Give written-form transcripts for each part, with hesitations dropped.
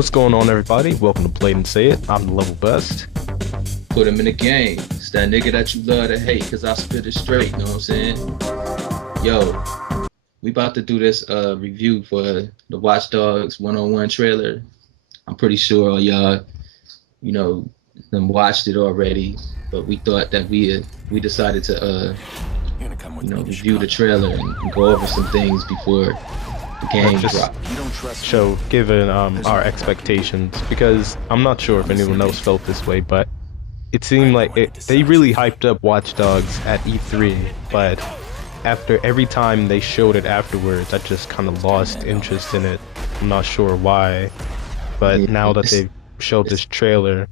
What's going on, everybody? Welcome to Play It and Say It. I'm the level best. Put him in the game. It's that nigga that you love to hate because I spit it straight, you know what I'm saying? Yo, we about to do this review for the Watch Dogs 101 trailer. I'm pretty sure y'all, them watched it already, but we thought that we decided to, review the trailer and go over some things before the game drops. Show given our expectations, because I'm not sure if anyone else felt this way, but it seemed like they really hyped up Watch Dogs at E3, but after every time they showed it afterwards, I just kind of lost interest in it. I'm not sure why, but now that they've showed this trailer,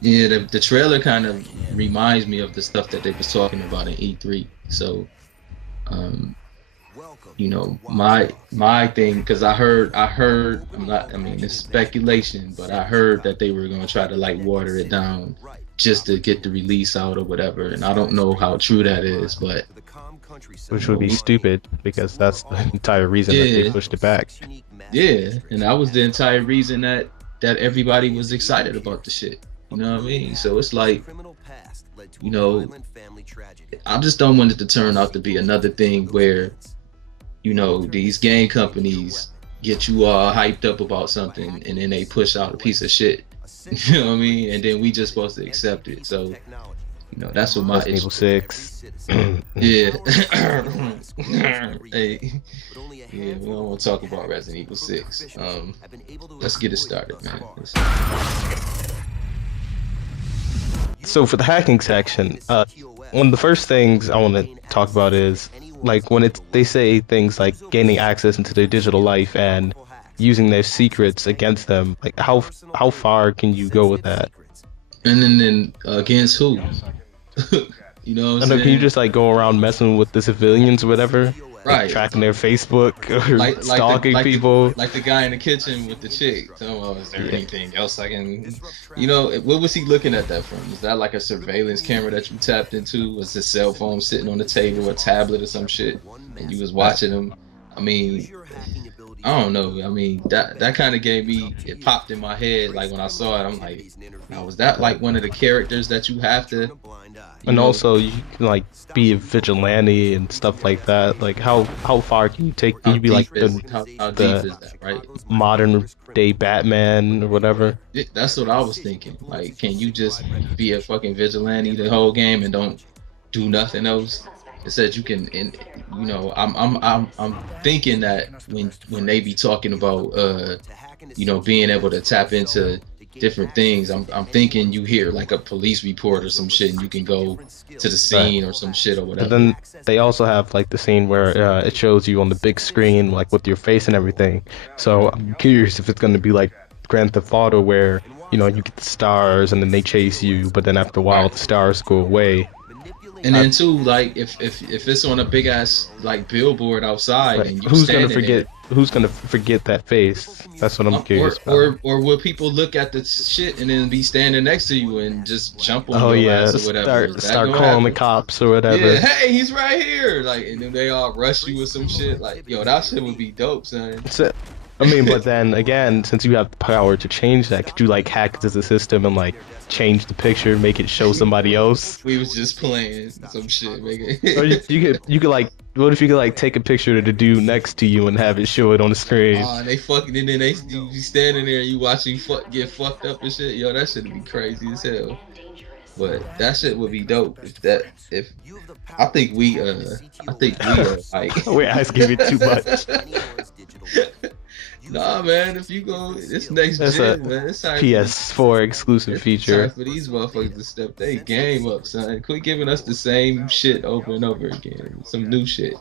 yeah, the trailer kind of reminds me of the stuff that they was talking about in E3. So, my thing, because I heard, it's speculation, but I heard that they were gonna try to like water it down just to get the release out or whatever, and I don't know how true that is, but which would be stupid because that's the entire reason that they pushed it back. Yeah, and that was the entire reason that everybody was excited about the shit. You know what I mean? So it's like, I just don't want it to turn out to be another thing where, these game companies get you all hyped up about something and then they push out a piece of shit. You know what I mean? And then we just supposed to accept it. So, that's what my Resident Evil 6. Yeah. Hey. Yeah, we don't want to talk about Resident Evil 6. Let's get it started, man. So for the hacking section, one of the first things I want to talk about is like when they say things like gaining access into their digital life and using their secrets against them. Like how far can you go with that? And then against who? You know what I'm saying? Can you just like go around messing with the civilians or whatever? Right. Like, tracking their Facebook or stalking people. Like the guy in the kitchen with the chick. Oh, is there anything else I can... what was he looking at that from? Is that like a surveillance camera that you tapped into? Was his cell phone sitting on the table, a tablet or some shit? And you was watching him? I mean, I don't know. I mean, that kind of gave me... It popped in my head. Like when I saw it, I'm like, now was that like one of the characters that you have to... And also, you can like be a vigilante and stuff like that. Like, how far can you take? Can you be like how deep is that, right? Modern day Batman or whatever? That's what I was thinking. Like, can you just be a fucking vigilante the whole game and don't do nothing else? It said you can, and I'm thinking that when they be talking about being able to tap into different things, I'm thinking you hear like a police report or some shit and you can go to the scene or some shit or whatever. But then they also have like the scene where it shows you on the big screen like with your face and everything. So I'm curious if it's going to be like Grand Theft Auto where you get the stars and then they chase you, but then after a while the stars go away. And then too, like if it's on a big ass like billboard outside, and you who's gonna forget that face? That's what I'm curious about. Or will people look at the shit and then be standing next to you and just jump on your ass or whatever? Start calling the cops or whatever. Yeah, hey, he's right here. Like, and then they all rush you with some shit. Like, yo, that shit would be dope, son. But then again, since you have the power to change that, could you like hack into the system and like change the picture, make it show somebody else? We was just playing some shit, Or you could like, what if you could like take a picture of the dude next to you and have it show it on the screen? And they fucking, and then you be standing there and you watching get fucked up and shit. Yo, that shit would be crazy as hell. But that shit would be dope I think we are like we're asking you too much. Nah, man, if you go this next gen, man, it's time PS4 exclusive feature. Time for these motherfuckers to step their game up, son. Quit giving us the same shit over and over again. Some new shit.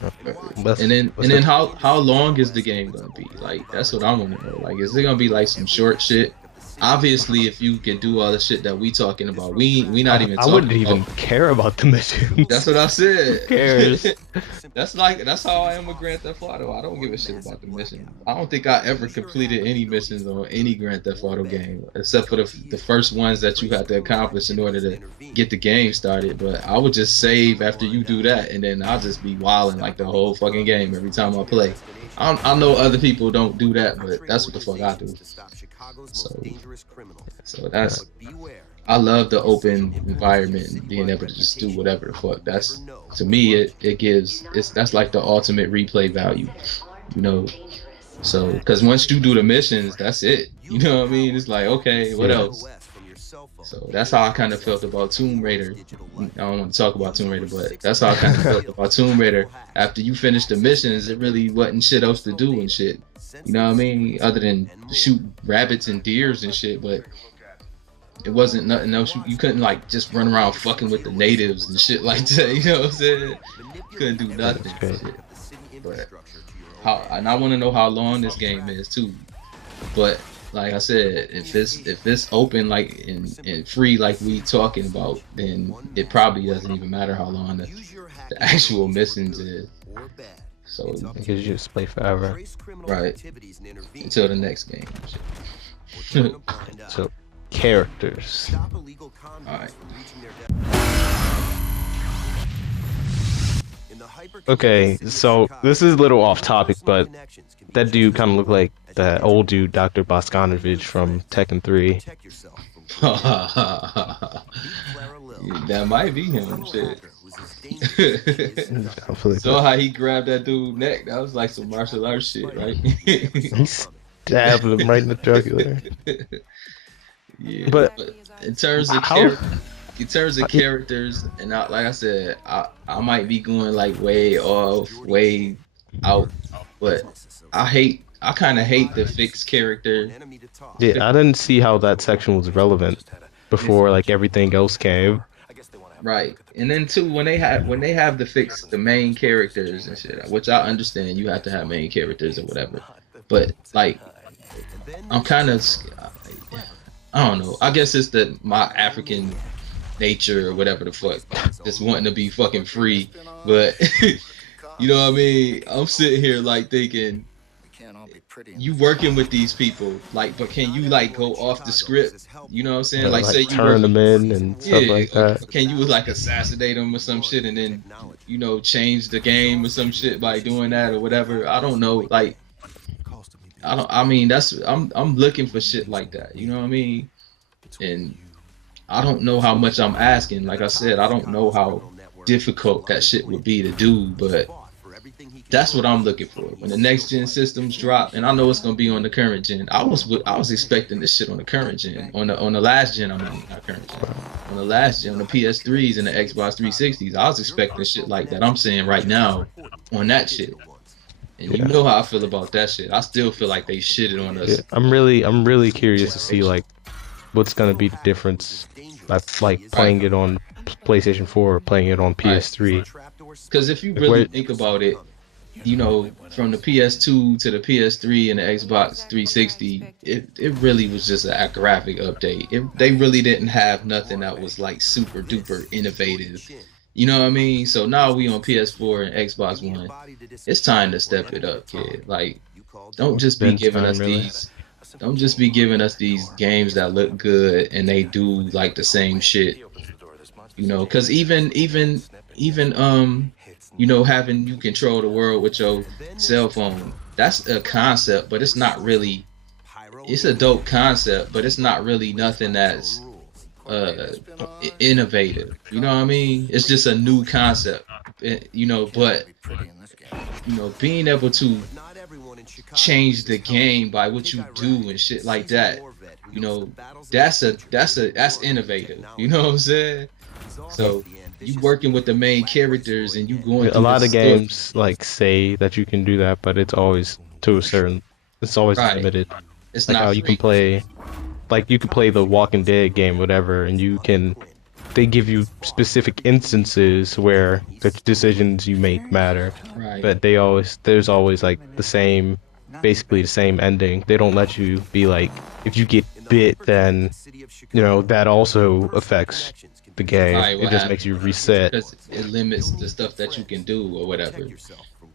And then how long is the game gonna be? Like, that's what I want to know. Like, is it gonna be like some short shit obviously, if you can do all the shit that we talking about, we not even I wouldn't talking even about. care about the That's missions. what I Who said. cares? That's how I am with Grand Theft Auto. I don't give a shit about the missions. I don't think I ever completed any missions on any Grand Theft Auto game, except for the first ones that you had to accomplish in order to get the game started. But I would just save after you do that, and then I'll just be wilding like the whole fucking game every time I play. I know other people don't do that, but that's what the fuck I do. So, so Yeah. that's I love the open environment and being able to just do whatever the fuck. That's to me it gives that's like the ultimate replay value, you know. So because once you do the missions, that's it. You know what I mean? It's like okay, what Yeah. else? So that's how I kind of felt about Tomb Raider. I don't want to talk about Tomb Raider, but that's how I kind of felt about Tomb Raider. After you finish the missions, it really wasn't shit else to do and shit. You know what I mean? Other than shoot rabbits and deers and shit, but it wasn't nothing else. You couldn't like just run around fucking with the natives and shit like that. You know what I'm saying? You couldn't do That's nothing. great. Shit. But and I want to know how long this game is too. But like I said, if it's open like and free like we talking about, then it probably doesn't even matter how long the actual missions is. So Because you just play forever. right until the next game. So characters. All right. Okay, so this is a little off topic, but that dude kind of looked like that old dude, Dr. Bosconovich from Tekken 3. That might be him. Shit. Hopefully, So how he grabbed that dude's neck? That was like some martial arts shit, right? he stabbed him right in the jugular. Yeah. But in terms of characters, and like I said, I might be going like way off, way out, but I kind of hate the fixed character. Yeah, I didn't see how that section was relevant before like everything else came. Right, and then too when they have the main characters and shit, which I understand you have to have main characters or whatever, but like I'm kind of I don't know. I guess it's my African nature or whatever the fuck, just wanting to be fucking free. But you know what I mean? I'm sitting here like thinking, you working with these people, like, but can you like go off the script? You know what I'm saying? Like, say you turn them in and stuff like that. can you like assassinate them or some shit and then change the game or some shit by doing that or whatever? I don't know. Like, I mean, I'm looking for shit like that. You know what I mean? And I don't know how much I'm asking. Like I said, I don't know how difficult that shit would be to do, but that's what I'm looking for. When the next gen systems drop, and I know it's gonna be on the current gen. I was expecting this shit on the current gen, on the last gen. I mean, not current gen. On the last gen, on the PS3s and the Xbox 360s, I was expecting shit like that. I'm saying right now on that shit. And you know how I feel about that shit. I still feel like they shitted on us. Yeah, I'm really curious to see like what's gonna be the difference, like playing it on PlayStation 4 or playing it on PS3. Because if you really think about it, from the PS2 to the PS3 and the Xbox 360, it really was just a graphic update. They really didn't have nothing that was like super duper innovative. You know what I mean? So now we on PS4 and Xbox One. It's time to step it up, kid. Like, don't just be giving us these games that look good and they do like the same shit. Because even having you control the world with your cell phone, that's a concept, but it's not really. It's a dope concept, but it's not really nothing that's innovative. You know what I mean? It's just a new concept. But being able to change the game by what you do and shit like that, that's innovative. You know what I'm saying? So you working with the main characters and you going through a lot of games like say that you can do that, but it's always to a certain. It's always limited. It's like not how free. you can play. Like you can play the Walking Dead game, whatever, and they give you specific instances where the decisions you make matter. Right. But there's always like basically the same ending. They don't let you be like, if you get bit, then that also affects the All game. right, It what just makes happened? you reset. Because it limits the stuff that you can do or whatever.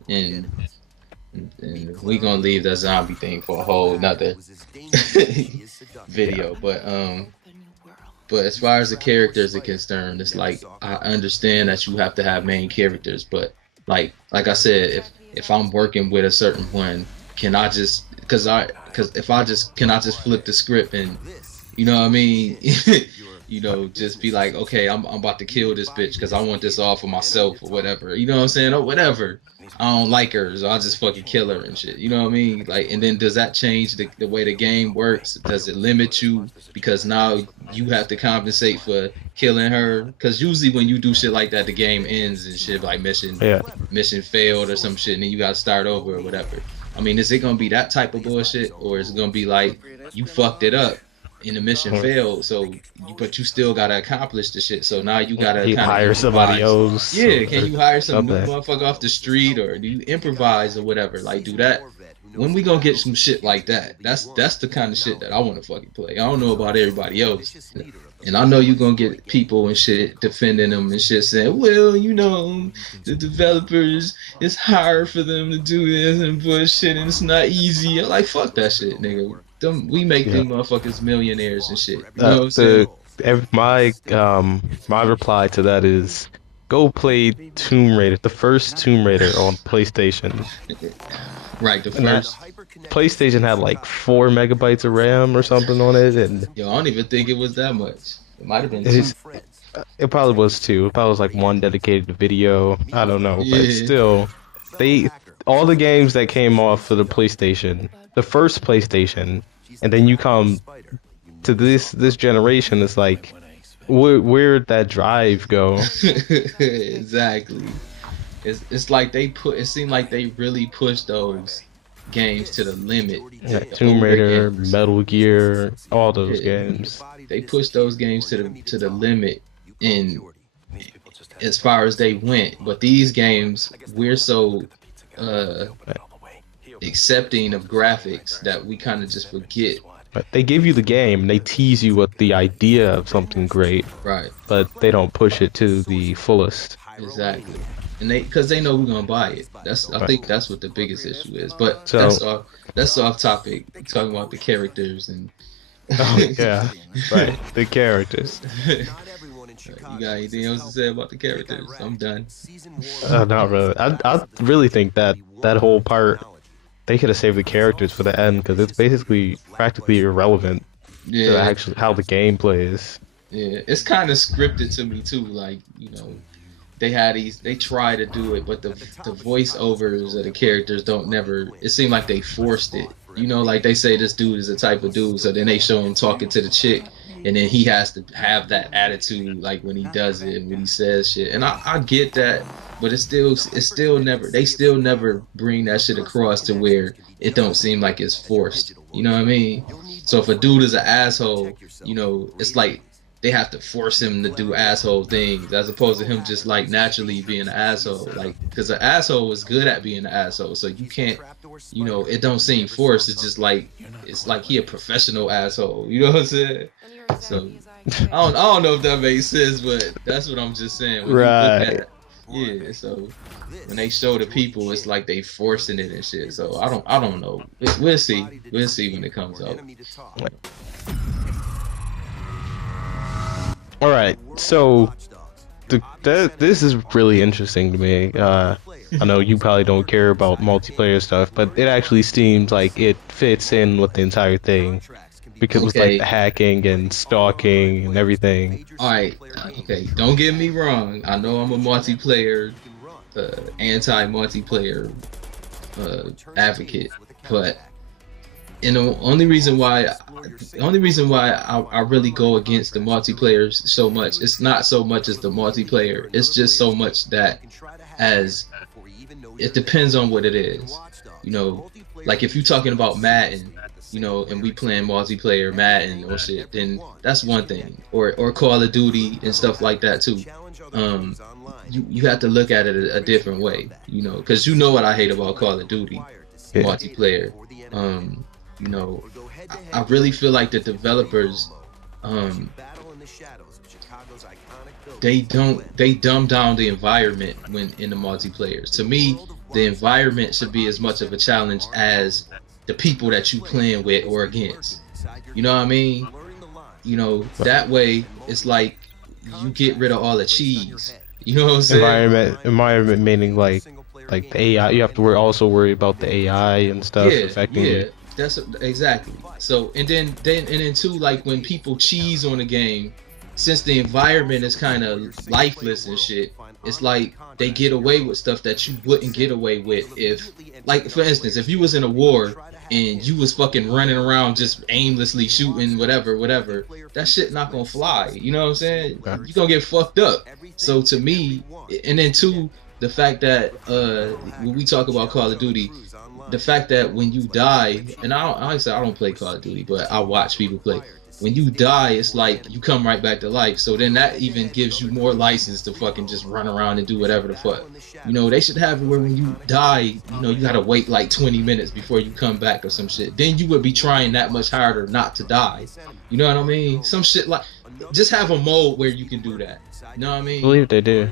And and we gonna leave the zombie thing for a whole nother Yeah. video. But as far as the characters are concerned, it's like I understand that you have to have main characters, but like I said, if I'm working with a certain one, can I just because if I just can I just flip the script and you know what I mean? Just be like, okay, I'm about to kill this bitch because I want this all for myself or whatever. You know what I'm saying? Or whatever. I don't like her, so I'll just fucking kill her and shit. You know what I mean? Like, and then does that change the way the game works? Does it limit you because now you have to compensate for killing her? Because usually when you do shit like that, the game ends and shit like Yeah. mission failed or some shit, and then you got to start over or whatever. I mean, is it gonna be that type of bullshit, or is it gonna be like you fucked it up and the mission Mhm. failed, but you still gotta accomplish the shit. So now you gotta He kind of hire somebody improvise. else Yeah, can or you hire some new something. motherfucker off the street, or do you improvise or whatever? Like, do that. When we gonna get some shit like that? That's the kind of shit that I want to fucking play. I don't know about everybody else, and I know you gonna get people and shit defending them and shit saying, well, the developers, it's hard for them to do this and bullshit, and it's not easy. I'm like, fuck that shit, nigga. We make Yeah. them motherfuckers millionaires and shit. You know what I'm saying? The my reply to that is go play Tomb Raider, the first Tomb Raider on PlayStation. Right, the And that first. PlayStation had like 4 MB of RAM or something on it, and Yo, I don't even think it was that much. It might have been two. it's it probably was two. It probably was like one dedicated to video. I don't know, but Yeah. still, they all the games that came off for the PlayStation, the first PlayStation, and then you come to this generation, it's like where'd that drive go? Exactly. It's like it seemed like they really pushed those games to the limit. Yeah, The Tomb older Raider, games. Metal Gear, all those Yeah. games. They pushed those games to the limit in as far as they went. But these games, we're so uh accepting of graphics that we kind of just forget. But they give you the game, they tease you with the idea of something great, Right. but they don't push it to the fullest. Exactly. And because they know we're gonna buy it. I Right. think that's what the biggest issue is. But So, that's off topic. Talking about the characters and oh yeah, right, the characters. You got anything else to say about the characters? I'm done. Not really. I really think that whole part they could have saved the characters for the end because it's basically practically irrelevant to Yeah, actually how the game plays. yeah. It's kind of scripted to me too. Like they try to do it, but the voiceovers of the characters don't never. It seemed like they forced it. Like they say this dude is a type of dude, so then they show him talking to the chick, and then he has to have that attitude like when he does it and when he says shit. And I get that, but it's still never. They still never bring that shit across to where it don't seem like it's forced. You know what I mean? So if a dude is an asshole, it's like they have to force him to do asshole things as opposed to him just like naturally being an asshole. Like, because an asshole is good at being an asshole, so you can't, it don't seem forced. It's like he a professional asshole. You know what I'm saying? So I don't know if that makes sense, but that's what I'm just saying. When you look Right. at it, yeah. So when they show the people, it's like they forcing it and shit. So I don't know. We'll see. We'll see when it comes out. All right, so this is really interesting to me. I know you probably don't care about multiplayer stuff, but it actually seems like it fits in with the entire thing because with like Okay. the hacking and stalking and everything. All right. Okay. Don't get me wrong. I know I'm a multiplayer, anti-multiplayer advocate, but the only reason why I really go against the multiplayer so much, it's not so much as the multiplayer. It's just so much that as it depends on what it is. Like if you're talking about Madden, and we playing multiplayer Madden or shit, then that's one thing. Or Call of Duty and stuff like that too. You have to look at it a different way, because what I hate about Call of Duty Yeah. multiplayer. You know, I really feel like the developers, um, they dumb down the environment when in the multiplayers. To me, the environment should be as much of a challenge as the people that you playing with or against. You know what I mean? You know, that way it's like you get rid of all the cheese. You know what I'm saying? Environment meaning like the AI. You have to also worry about the AI and stuff Yeah, affecting you. yeah, that's exactly. So and then too, like when people cheese on the game, since the environment is kind of lifeless and shit, it's like they get away with stuff that you wouldn't get away with if, like for instance, if you was in a war and you was fucking running around just aimlessly shooting whatever, that shit not gonna fly. You know what I'm saying? Yeah. You gonna get fucked up. So to me, and then two, the fact that when we talk about Call of Duty, the fact that when you die, and honestly I don't play Call of Duty, but I watch people play. When you die, it's like you come right back to life. So then that even gives you more license to fucking just run around and do whatever the fuck. You know, they should have it where when you die, you know, you gotta wait like 20 minutes before you come back or some shit. Then you would be trying that much harder not to die. You know what I mean? Some shit like, just have a mode where you can do that. You know what I I mean? believe they do.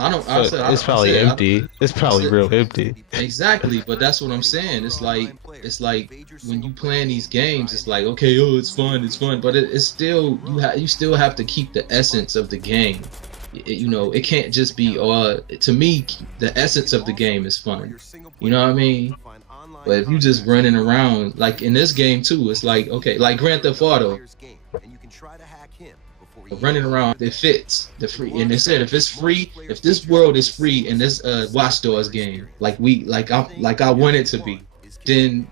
I don't. But it's probably empty. It's probably real empty. Exactly, but that's what I'm saying. It's like when you playing these games, it's like, okay, oh, it's fun, but it's still you still have to keep the essence of the game. You know, it can't just be to me, the essence of the game is fun. You know what I mean? But if you just running around like in this game too, it's like, okay, like Grand Theft Auto. Running around, it fits the free, and they said if it's free, if this world is free in this Watch Dogs game, like I want it to be, then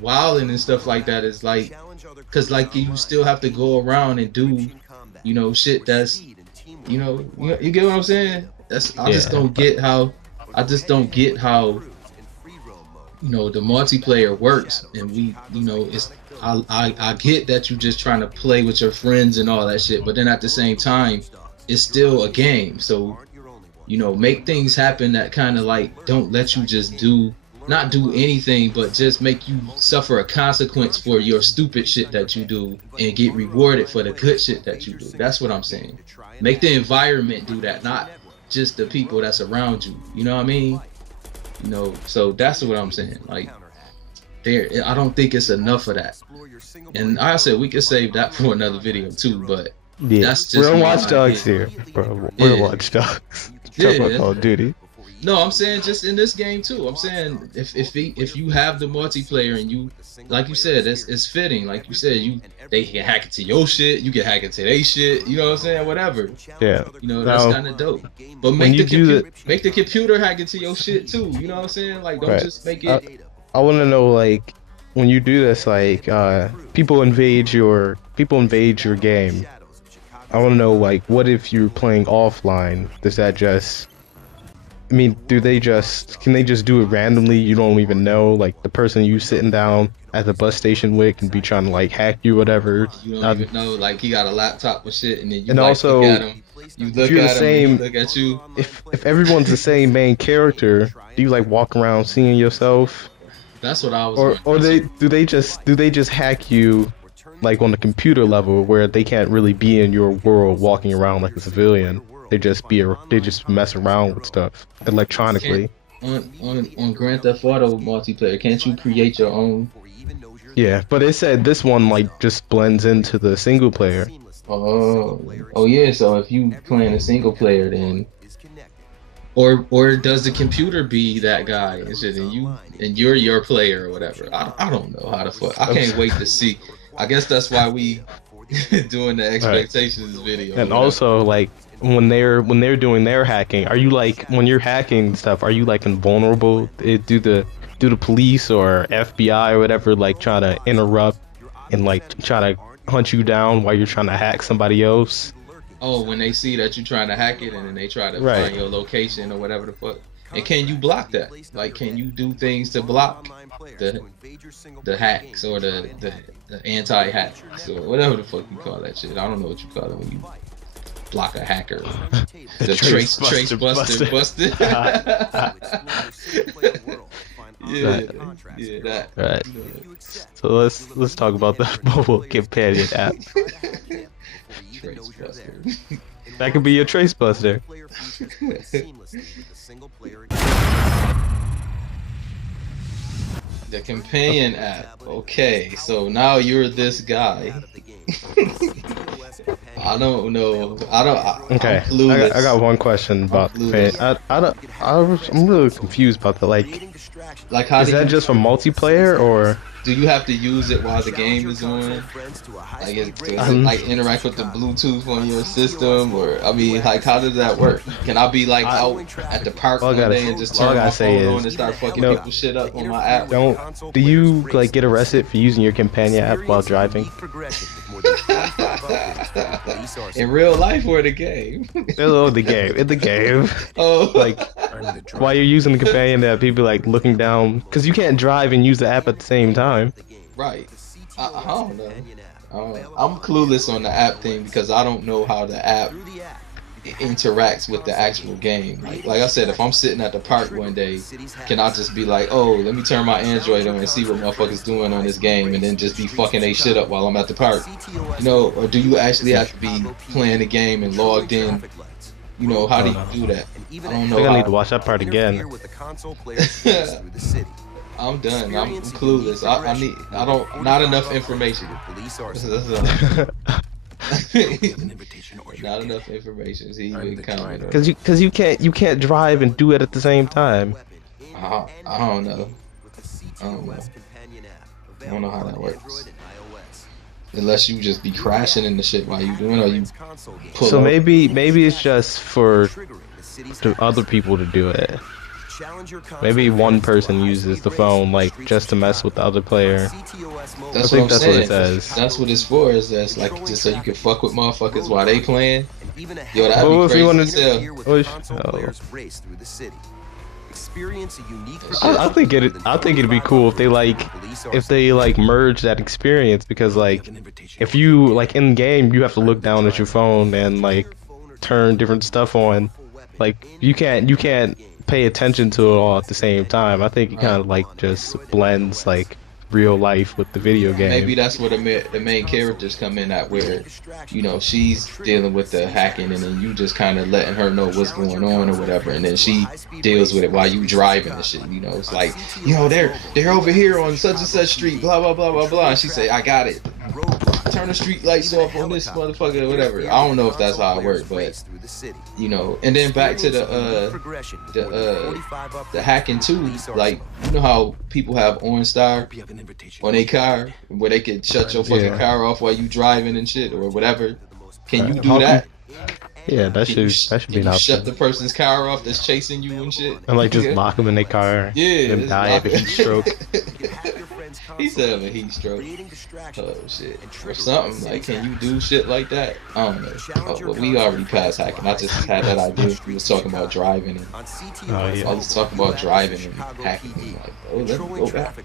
wilding and stuff like that is like, cause like you still have to go around and do, you know, shit that's, you get what I'm saying? That's I just don't get how, you know, the multiplayer works, and we, you know, it's. I get that you just trying to play with your friends and all that shit, but then at the same time, it's still a game. So, you know, make things happen that kind of like don't let you just not do anything, but just make you suffer a consequence for your stupid shit that you do and get rewarded for the good shit that you do. That's what I'm saying. Make the environment do that, not just the people that's around you. You know what I mean? You know, so that's what I'm saying. Like, I don't think it's enough of that. And I said we could save that for another video too, but that's just we're on Watch Dogs here, bro. We're Watch Dogs. Talk about Call of Duty. No, I'm saying just in this game too. I'm saying if you have the multiplayer and you, like you said, it's fitting. Like you said, they can hack it to your shit, you can hack it to their shit. You know what I'm saying? Whatever. Yeah. You know, that's kind of dope. But make the computer hack it to your shit too. You know what I'm saying? Like don't just make it. I want to know, like, when you do this, like, people invade your game. I want to know, like, what if you're playing offline? Does that just, I mean, can they just do it randomly? You don't even know, like, the person you sitting down at the bus station with can be trying to, like, hack you, whatever. You don't even know, like, he got a laptop with shit, and then you and like, also, look at him. You look at him, he look at you. If everyone's the same main character, do you, like, walk around seeing yourself? That's what I was. Or do they just hack you, like on the computer level, where they can't really be in your world walking around like a civilian? They just mess around with stuff electronically. On Grand Theft Auto multiplayer, can't you create your own? Yeah, but it said this one like just blends into the single player. Oh yeah. So if you playing a single player, then. Or does the computer be that guy and shit, and you're your player or whatever? I don't know how the fuck. I can't wait to see. I guess that's why we doing the expectations video. And also, like when they're doing their hacking, are you like when you're hacking stuff? Are you like invulnerable? Do the police or FBI or whatever like try to interrupt and like try to hunt you down while you're trying to hack somebody else? Oh, when they see that you're trying to hack it and then they try to find your location or whatever the fuck. And can you block that? Like, can you do things to block the hacks or the anti-hacks or whatever the fuck you call that shit? I don't know what you call it when you block a hacker. The trace buster. Yeah, yeah, that. Right. So let's talk about the mobile companion app. Trace Buster. That could be your trace buster. The companion app. Okay, so now you're this guy. I don't know. Okay, I'm clueless. I got one question I'm about the clueless. I don't, I'm really confused about the Like, how is do that you just for multiplayer or do you have to use it while the game is on? Like, does it like interact with the Bluetooth on your system, or I mean, like, how does that work? Can I be like out at the park all I one gotta day and just all I turn my gotta say phone on is and start fucking no, people shit up on my app? do you like get arrested for using your companion app while driving? In real life or the game? Oh, the game, in the game. Oh, Like while you're using the companion app, people like looking down because you can't drive and use the app at the same time. right. I don't know. I'm clueless on the app thing because I don't know how the app interacts with the actual game. Like I said, if I'm sitting at the park one day, can I just be like, oh, let me turn my Android on and see what motherfuckers doing on this game, and then just be fucking they shit up while I'm at the park? You know, or do you actually have to be playing the game and logged in? You know, how do you do that? I don't I know. think I need to How. watch that part again. I'm done. I'm clueless. Not enough information. Not enough information to even comment. Because you can't drive and do it at the same time. I don't know. I don't know. I don't know how that works. Unless you just be crashing in the shit while you doing, or you pull So up. maybe it's just for the other people to do it. Maybe one person uses the phone like just to mess with the other player. That's I think what that's I'm what it saying. says. That's what it's for. Is that's like just so you can fuck with motherfuckers while they playing. Yo, that'd Well, be if you wanna- crazy as hell. I think it'd be cool if they like merge that experience because like if you like in game you have to look down at your phone and like turn different stuff on. Like you can't pay attention to it all at the same time. I think it kind of like just blends like real life with the video game. Maybe that's where the main characters come in at, where you know she's dealing with the hacking, and then you just kind of letting her know what's going on or whatever, and then she deals with it while you driving the shit. You know, it's like, you know, they're over here on such and such street, blah blah blah blah blah, and she say, I got it. Turn the street lights off on this motherfucker or whatever. I don't know if that's how it works, but you know. And then back to the hacking too. Like, you know how people have OnStar on their car where they can shut your fucking car off while you driving and shit or whatever. Can you do that? Yeah, that should be an option. Shut the person's car off that's chasing you and shit. And like just lock them in their car. Yeah, and die of a heat stroke. He said of a heat stroke. Oh shit. Or something. Like, can you do shit like that? I don't know. Oh, but we already passed hacking. I just had that idea. We was talking about driving and I was talking about driving and hacking. And like, oh, let me go back.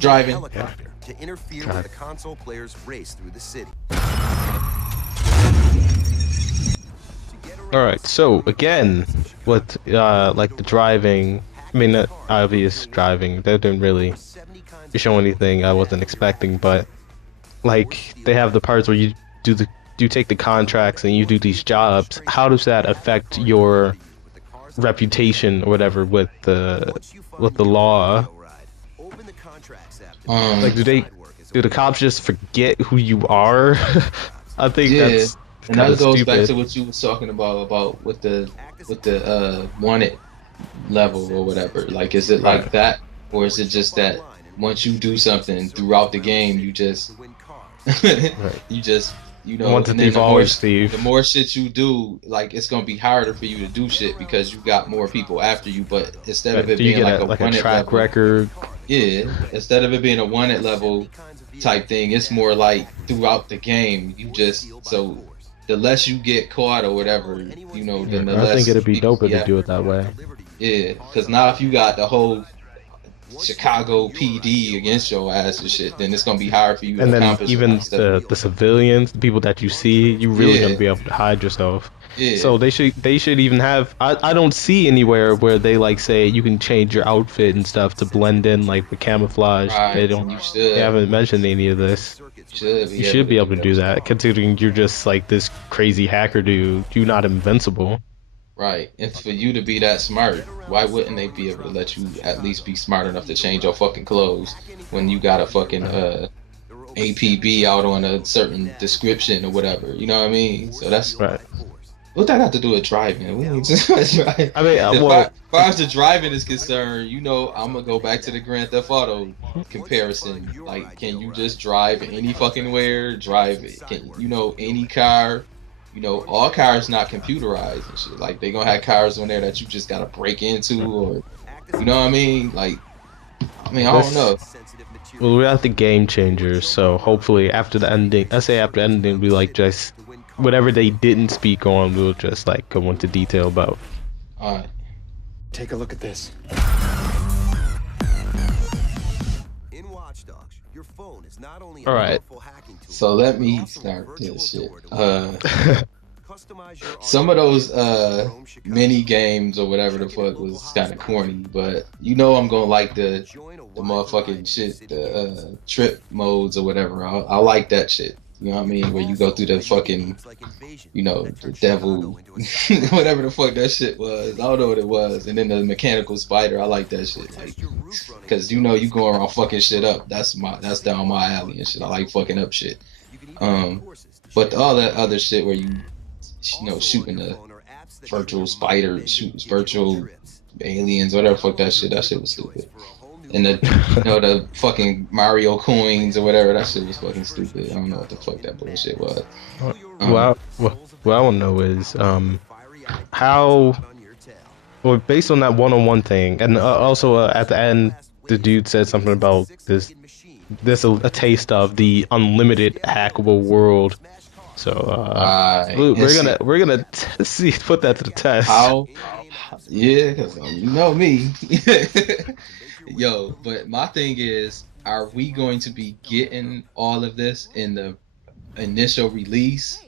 Driving. To interfere with the console player's race through the city. All right, so again, with like the driving, I mean, obvious driving, that didn't really show anything I wasn't expecting, but like they have the parts where you take the contracts and you do these jobs. How does that affect your reputation or whatever with the law? Like, do the cops just forget who you are? I think that's and that goes back to what you was talking about with the wanted level or whatever. Like, is it like that, or is it just that once you do something throughout the game, you just you know, once and then the more shit you do, like, it's gonna be harder for you to do shit because you got more people after you. But instead of it being like a track level, record, instead of it being a wanted level type thing, it's more like throughout the game. You just so the less you get caught or whatever, you know, then the less. I think it'd be doper to do it that way. Yeah, because now if you got the whole Chicago PD against your ass and shit, then it's gonna be hard for you And to then accomplish a lot even of stuff. the civilians, the people that you see, you really got to Yeah, be able to hide yourself. yeah, So they should even have. I don't see anywhere where they like say you can change your outfit and stuff to blend in like with camouflage. They right. don't. You They should, haven't mentioned any of this. should You be able should to be able do to do that. that, considering you're just like this crazy hacker dude. You're not invincible. Right. And for you to be that smart, why wouldn't they be able to let you at least be smart enough to change your fucking clothes when you got a fucking APB out on a certain description or whatever? You know what I mean? So that's Right. what that got to do with driving. We ain't just drive. I mean, As far as the driving is concerned, you know, I'm gonna go back to the Grand Theft Auto comparison. Like, can you just drive any fucking where? Drive it? Can you know any car? You know, all cars not computerized and shit. Like, they gonna have cars on there that you just gotta break into, or you know what I mean? Like, I mean, I don't this. know. Well, we're at the game changers, so hopefully after the ending, I say after the ending, we like just whatever they didn't speak on, we'll just like go into detail about. All right. Take a look at this. In Watch Dogs, your phone is not only All right. So let me start this shit. Some of those mini games or whatever the fuck was kind of corny, but you know I'm gonna like the motherfucking shit, the trip modes or whatever. I like that shit. You know what I mean? Where you go through the fucking, you know, the devil, whatever the fuck that shit was. I don't know what it was. And then the mechanical spider. I like that shit. Like, cause you know you going around fucking shit up. That's down my alley and shit. I like fucking up shit. But all that other shit where you know, shooting the virtual spider, shooting virtual aliens, whatever fuck that shit was stupid. And the, you know, the fucking Mario coins or whatever, that shit was fucking stupid. I don't know what the fuck that bullshit was. What I want to know is how, well, based on that one-on-one thing, and also at the end, the dude said something about this a taste of the unlimited hackable world. So we're gonna see, put that to the test. How? Yeah, cause you know me. Yo, but my thing is, are we going to be getting all of this in the initial release?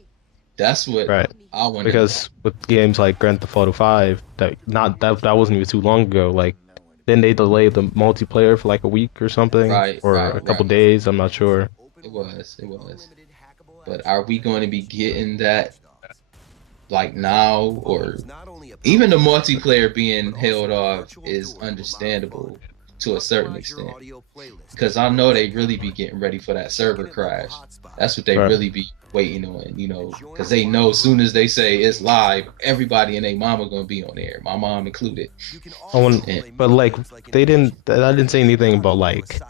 That's what Right. I want. Because with games like Grand Theft Auto 5, that wasn't even too long ago. Like, then they delayed the multiplayer for like a week or something, or a couple days. I'm not sure. It was. But are we going to be getting that like now, or even the multiplayer being held off is understandable to a certain extent, because I know they really be getting ready for that server crash. That's what they really be waiting on, you know, because they know as soon as they say it's live, everybody and their mama gonna be on there, my mom included. But like I didn't say anything about like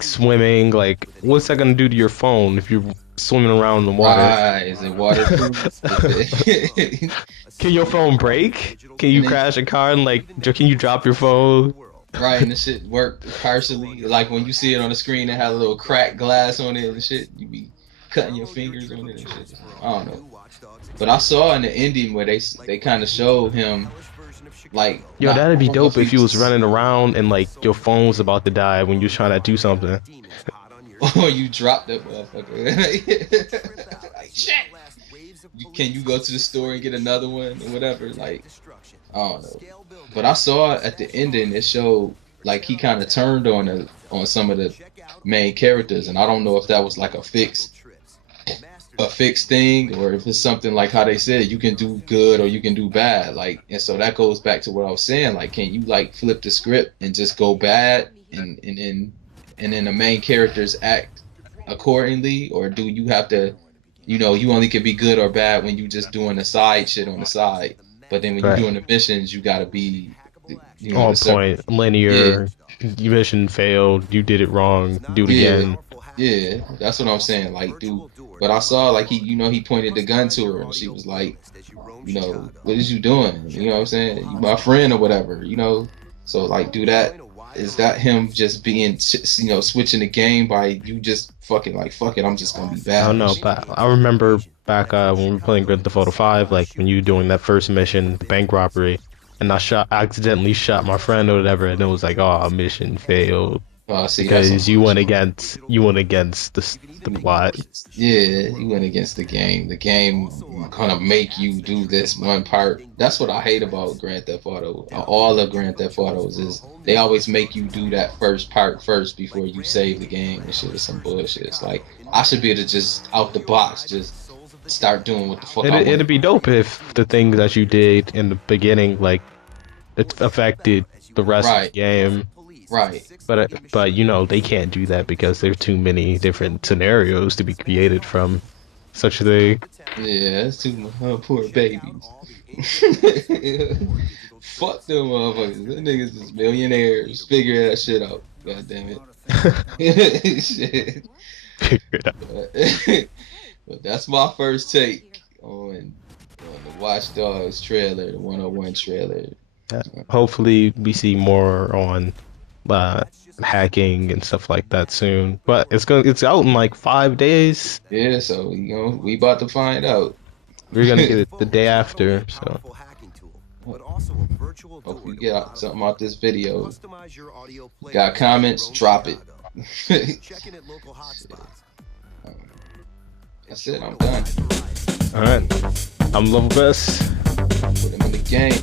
swimming. Like, what's that gonna do to your phone if you're swimming around in the water? Right, is it waterproof? Can your phone break? Can you crash a car and like can you drop your phone? Right, and the shit worked partially. Like when you see it on the screen, it had a little cracked glass on it and shit. You be cutting your fingers on it and shit. I don't know. But I saw in the ending where they kind of showed him like. Yo, that'd be dope if you was running around and like your phone was about to die when you're trying to do something. Or you dropped that motherfucker. Like, shit. Can you go to the store and get another one or whatever? Like, I don't know. But I saw at the ending it showed like he kind of turned on some of the main characters, and I don't know if that was like a fixed thing, or if it's something like how they said you can do good or you can do bad. Like, and so that goes back to what I was saying. Like, can you like flip the script and just go bad, and then the main characters act accordingly, or do you have to, you know, you only can be good or bad when you just doing the side shit on the side, but then when you're doing the missions, you gotta be, you know, on point, linear. Your mission failed. You did it wrong. Do it again. Yeah, that's what I'm saying. Like, dude, but I saw like he pointed the gun to her, and she was like, you know, what is you doing? You know what I'm saying? You my friend or whatever, you know. So like, do that. Is that him just being, you know, switching the game by you just fucking like, fuck it, I'm just gonna be bad? I don't know, but I remember back when we were playing Grand Theft Auto 5, like when you were doing that first mission, the bank robbery, and accidentally shot my friend or whatever, and it was like, oh, mission failed See, that's because you went against the plot. yeah, you went against the game. The game kind of make you do this one part. That's what I hate about Grand Theft Auto. All of Grand Theft Autos is they always make you do that first part first before you save the game and shit. Is some bullshit. It's like I should be able to just out the box just start doing what the fuck I want. It'd be dope if the things that you did in the beginning, like, it affected the rest of the game. Right. But you know, they can't do that because there's too many different scenarios to be created from such a thing. Yeah, that's too much. Poor babies. Fuck them motherfuckers. Them niggas is millionaires. Figure that shit out. God damn it. Shit. Figure it out. But that's my first take on the Watch Dogs trailer, the 101 trailer. Hopefully we see more on hacking and stuff like that soon. But it's out in like 5 days. Yeah, so we about to find out. We're gonna get it the day after, so hope we get something out this video. Got comments? Drop it. That's it, I'm done. alright. I'm Level Best. Put him in the game.